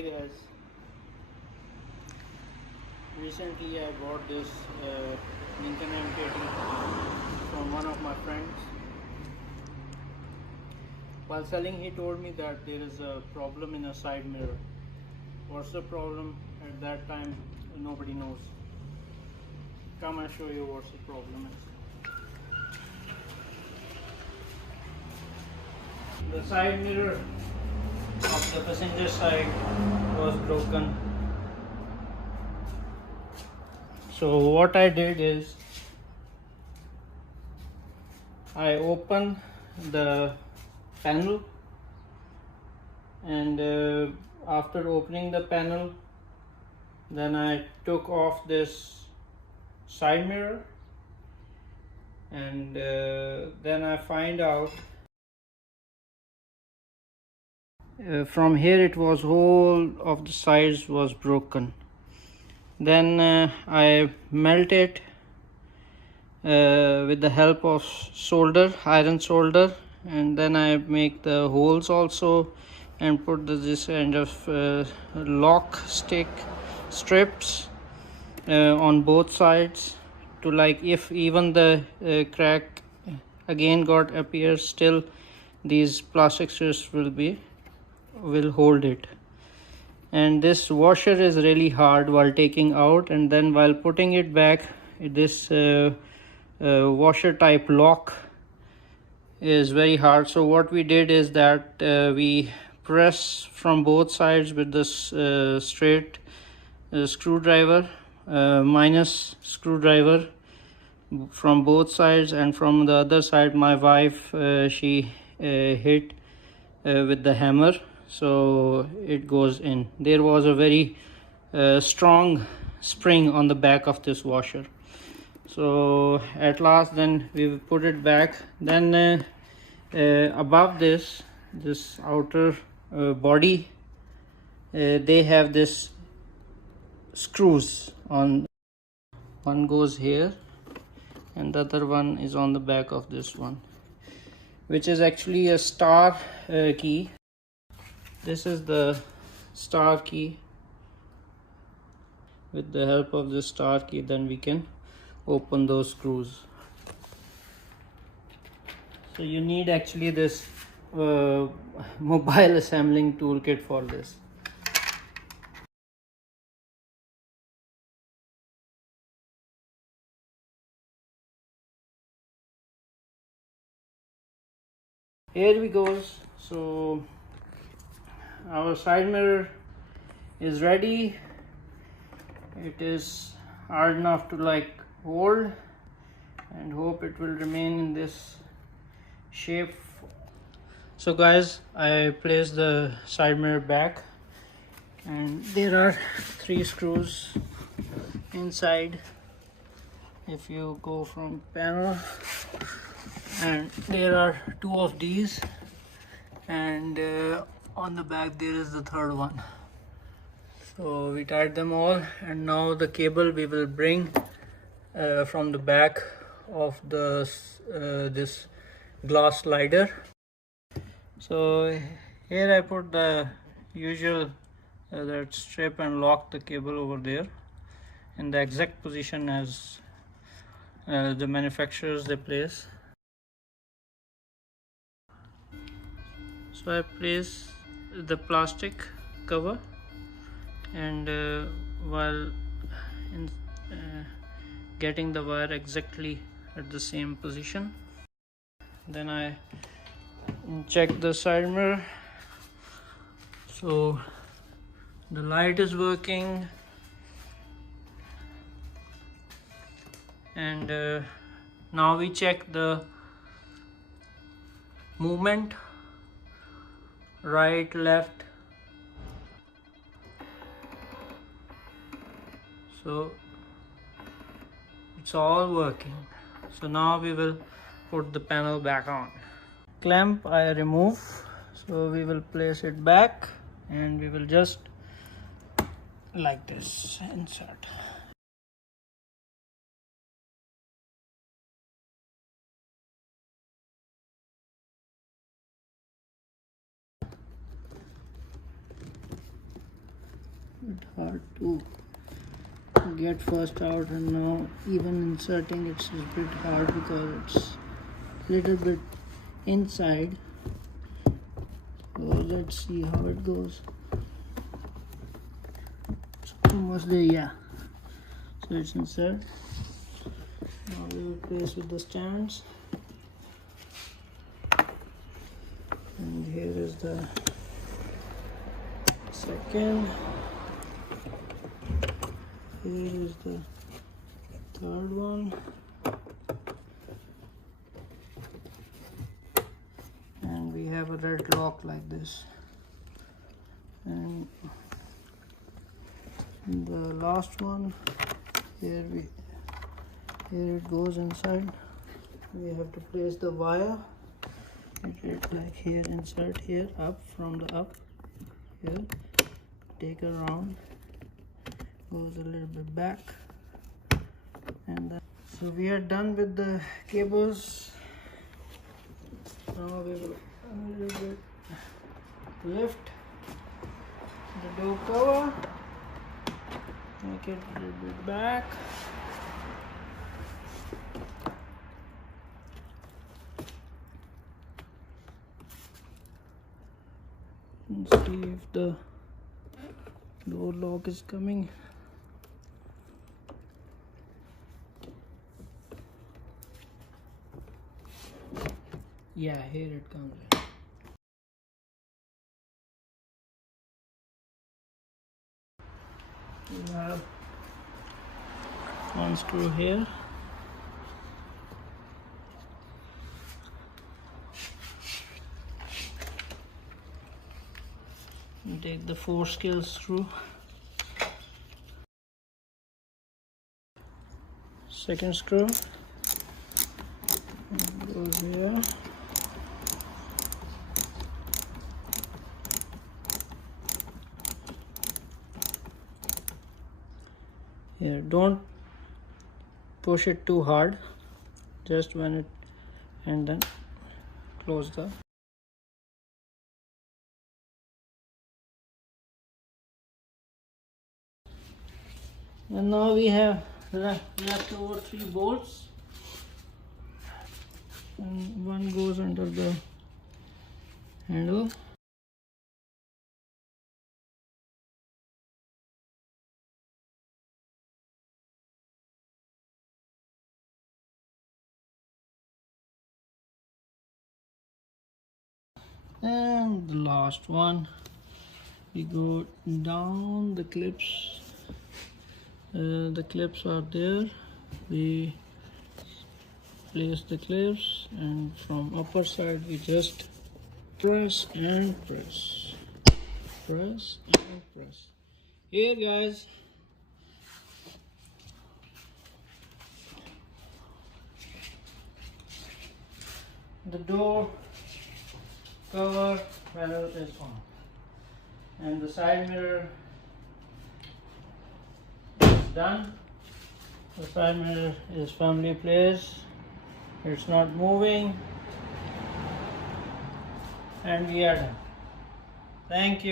Hi guys, recently I bought this Lincoln MKT from one of my friends. While selling, he told me that there is a problem in a side mirror. What's the problem at that time? Nobody knows. Come and show you what's the problem is. The side mirror of the passenger side was broken. So what I did is I opened the panel, and after opening the panel, then I took off this side mirror, and then I find out from here it was whole of the sides was broken. Then I melt it with the help of iron solder, and then I make the holes also and put this kind of lock stick strips on both sides to, like, if even the crack again got appears, still these plastic strips will hold it. And this washer is really hard while taking out, and then while putting it back, this washer type lock is very hard. So what we did is that we press from both sides with this straight screwdriver, minus screwdriver from both sides, and from the other side my wife she hit with the hammer, so it goes in. There was a very strong spring on the back of this washer. So at last then we put it back. Then above this outer body, they have this screws on. One goes here and the other one is on the back of this one, which is actually a star key. This is the star key. With the help of the star key, then we can open those screws. So you need actually this mobile assembling toolkit for this. Here we goes. So our side mirror is ready. It is hard enough to like hold, and hope it will remain in this shape. So guys, I placed the side mirror back, and there are 3 screws inside. If you go from panel, and there are 2 of these, and on the back there is the 3rd one. So we tied them all, and now the cable we will bring from the back of the this glass slider. So here I put the usual that strip and lock the cable over there in the exact position as the manufacturers they place. So I place the plastic cover, and while getting the wire exactly at the same position, then I check the side mirror. So the light is working, and now we check the movement, right, left. So it's all working. So now we will put the panel back on. Clamp I remove, so we will place it back, and we will just like this insert. bit hard to get first out, and now even inserting it's a bit hard because it's little bit inside. So let's see how it goes. It's almost there, yeah. So it's insert. Now we will place with the stands, and here is the second. Here is the third one, and we have a red lock like this, and the last one here it goes inside. We have to place the wire. It is like here, insert here, up from the up here, take a round, goes a little bit back, and then, so we are done with the cables. Now we will a little bit lift the door cover, make it a little bit back, and see if the door lock is coming. Yeah, here it comes in. We have one screw here, and take the 4-scale screw. Second screw goes here. Here, don't push it too hard, just when it, and then close the. And now we have left over 3 bolts, and one goes under the handle. And the last one, we go down the clips. The clips are there. We place the clips, and from upper side we just press and press, press and press. Here, guys, the door cover panel is on, and the side mirror is done. The side mirror is firmly placed, it's not moving, and we are done. Thank you.